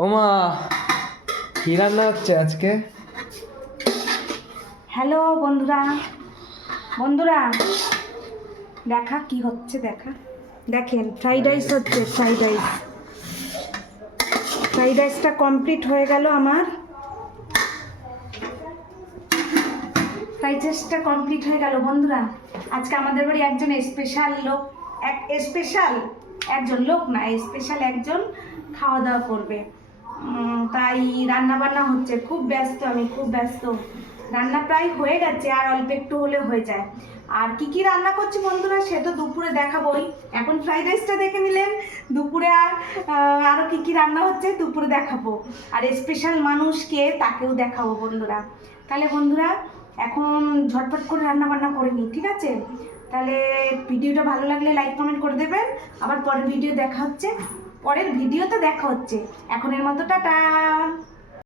ওমা, কি রান্না হচ্ছে আজকে? হ্যালো বন্ধুরা, বন্ধুরা দেখা কি হচ্ছে, দেখেন ফ্রাইড রাইস হচ্ছে। ফ্রাইড রাইসটা কমপ্লিট হয়ে গেল আমার। ফ্রাইড রাইসটা কমপ্লিট হয়ে গেল বন্ধুরা। আজকে আমাদের বাড়ি একজন স্পেশাল লোক, স্পেশাল একজন খাওয়া দাওয়া করবে। তাই রান্না বান্না হচ্ছে, খুব ব্যস্ত। রান্না প্রায় হয়ে গেছে, আর অল্প একটু হলে হয়ে যায়। আর কি রান্না করছি বন্ধুরা সে তো দুপুরে দেখাবোই। এখন ফ্রাইড রাইসটা দেখে নিলেন, দুপুরে আরও কি রান্না হচ্ছে দুপুরে দেখাবো। আর স্পেশাল মানুষকে তাকেও দেখাবো বন্ধুরা। তাহলে বন্ধুরা এখন ঝটপট করে রান্না বান্না করে নিই, ঠিক আছে? তাহলে ভিডিওটা ভালো লাগলে লাইক কমেন্ট করে দেবেন। আবার পরের ভিডিওতে দেখা হচ্ছে। এখনের মতো টাটা।